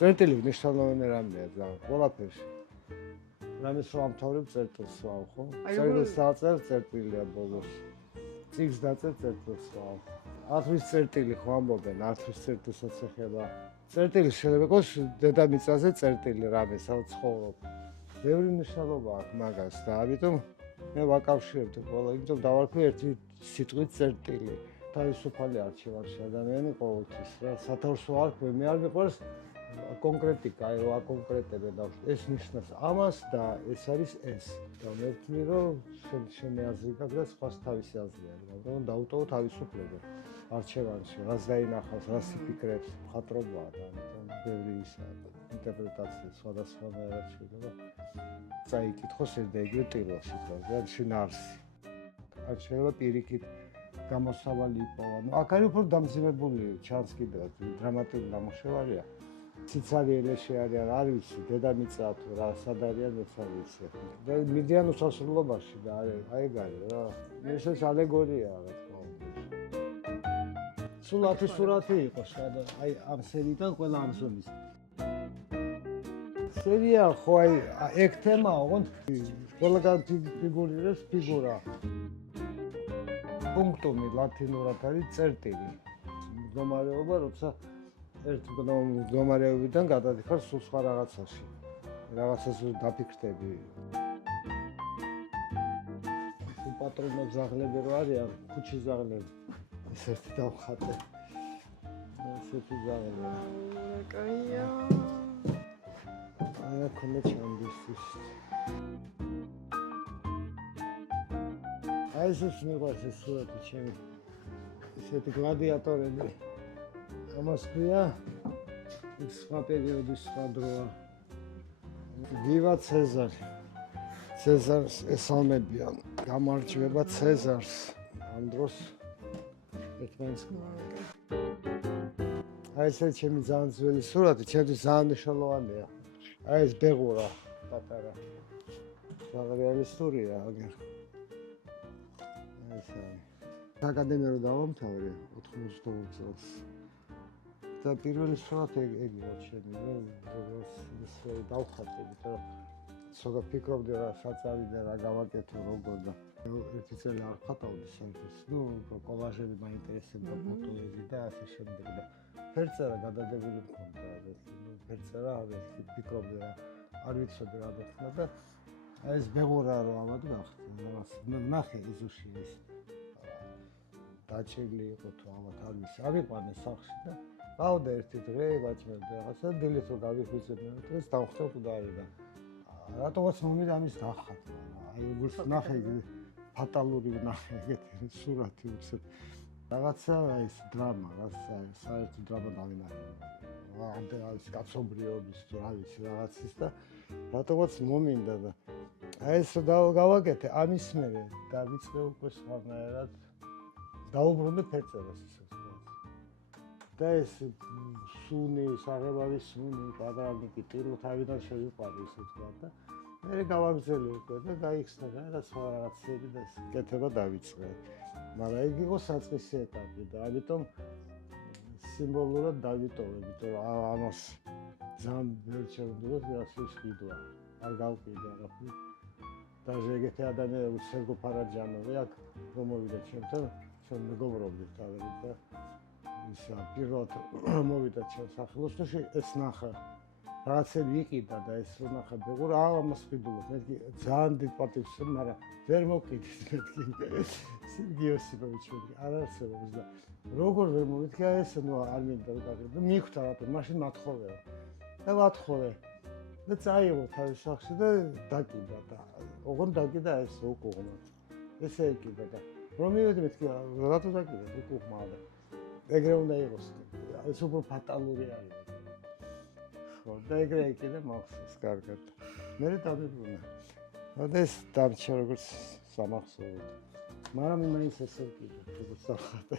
წერტილი მნიშვნელოვანი რამეა ძალიან ყველაფერში. რამის რომ ამთავრებ წერტილს ვაო, ხო? წერტილს დააწერ წერტილია ბოლოს. წიგს დაწერ წერტილს ვაო. ათვლის წერტილი ხო ამბობენ, ათვლის წერტილსაც ეხება. წერტილი შეიძლება იყოს დედამიწაზე წერტილი რამე, სადაც ცხოვრობ. ბევრი მნიშვნელობა აქვს მაგას და ამიტომ მე ვაკავშირებ ყველა, იმიტომ დავარქვი ერთი სიტყვით წერტილი. თავისუფალი არჩევანში ადამიანი ყოველთვის რა სათავსო არ ქვე მე არ მიყვარს კონკრეტიკა აი რა კონკრეტები და ეს ნიშნავს ამას და ეს არის ეს და მე ვთვლი რომ შენი აზრი გაქვს და სხვას თავისი აზრი აქვს მაგრამ დაუტოვო თავისუფლება არჩევანში რას დაინახავს რას იფიქრებს მხატვრობაა და ამიტომ ბევრი ისაა ინტერპრეტაცია სხვადასხვანაირად შეიძლება წაიკითხოს ეს და იგივე ტილოში და შინაარსი არ შეიძლება პირიქით გამოსავალი იპოვა. აქ არის უფრო დამძიმებული ჩანს კიდევ დრამატული ნამუშევარია. სიცარიელეში არ ვიცი, დედამიწა თუ რა სად არიან ეს არ ვიცი. და მიდიან უსასრულობაში და აი ეგ არის რა. ეს ალეგორია რა თქმა უნდა. სულ 10 სურათი იყო სადა აი ამ სერიიდან ყველა ამ ზომის. სერია ხო აი ეგ თემა ოღონდ ყველგან ფიგურირებს ფიგურა. პუნქტუმი ლათინურად არის წერტილი. მდგომარეობა, როცა ერთ მდგომარეობიდან გადადიხარ სულ სხვა რაღაცაში. რაღაცას დაფიქრდები. პატრონო ზაღლები რო არიან, ქუჩის ზაღლები. ეს ერთი დავხატე. ესეთი ზაღლები. კაია. აი აქ ჩამბისის. აი ეს მიყვარს ეს სურათი ჩემი ესეთი გლადიატორები ამას ქვია სხვა პერიოდის სხვა დროა ვივა ცეზარი ცეზარს ესალმებიან გამარჯვება ცეზარს ამ დროს ერთმანეთს აი ეს ჩემი ძალიან ძველი სურათი ჩემთვის ძალიან მნიშვნელოვანია აი ეს ბეღურა პატარა რეალისტურია აგერ აკადემია რო დავამთავრე 92 წელს და პირველი სურათი ეგ იყო ჩემი როგორც ის დავხატე იმიტომ რომ სულ ფიქრობდი რა საწავიდე რა გავაკეთო როგორ და ერთი წელი არ ხატავდი საერთოდ ნუ კოლაჟები მაინტერესებდა ფოტოები და ასე შემდეგ და ფერწერა გადადებული მქონდა ფერწერა არის ფიქრობდი რა არ ვიცოდი რა დახნა და ეს ბეღურა რო ამად გახდა ნახე იზუში ის დაჭრილი იყო თუ ამათ არ ვიცი ავიყვანე სახში და გავდა ერთი დღე ვაჭმევდი რაღაცა დილით რო გავიხვიძებდი დღეს დავხვდები და არის და რატომაც მომიდა ამის დახატვა აი როგორც ნახე ფატალური ნახე ეგეთი სურათი უცებ რაღაცა ეს დრამა რაღაცა საერთო დრამა დავინახე ამდენ არის კაცობრიობის თუ რა ვიცი რაღაცის და რატომაც მომინდა და აი ეს გავაკეთე ამის მერე და ვიწყე უკვე სხვანაირად დაუბრუნდი ფერწერას ისე და ეს სუნი, საღებავი სუნი, პადრამიკი, ტილო თავიდან შევიყვარი ისე თქვა და მე გავაგზავნე უკვე და გაიხსნა რა სხვა რაღაცები და კეთება დავიწყე. მაგრამ ეგ იყო საწყისი ეტაპი და ამიტომ სიმბოლურად დავიტოვე, იმიტომ რომ ამას ძალიან ვერ შეგვიძლია ასე შევიდვა. არ გავყიდა რა ხო. და ეგეთი ადამიანები სერგო ფარაჯანოვი აქ მომოვიდა ჩემთან, ჩვენ მეგობრობდით თავად და ისა პირველად მოვიდა ჩემს სახელოსნოში ეს ნახა რაღაცები იყიდა და ეს რო ნახა ბეღურა ამას ვიდულობ მეთქი ძალიან დიდ პატივს მაგრამ ვერ მოვყიდით მეთქი სინგიოსიბოვიჩი არ არსებობს და როგორ ვერ მოვიდქი ეს ნუ არ მინდა რა და მიხვდა რატო მაშინ მათხოვეო და ვათხოვე და წაიღო თავის სახში და დაკიდა და ოღონდ დაკიდა ეს უკუღმად ესე ეკიდა და რომ მივედი მეთქი რატო დაკიდა უკუღმა და ეგრე უნდა იყოს ეს უფრო ფატალური არის ხო და ეგრე ეკიდა მახსოვს კარგად მე დავიბრუნა და ეს დამჭა როგორც სამახსოვროდ მაგრამ მაინც ესე ეკიდა როგორც სახატე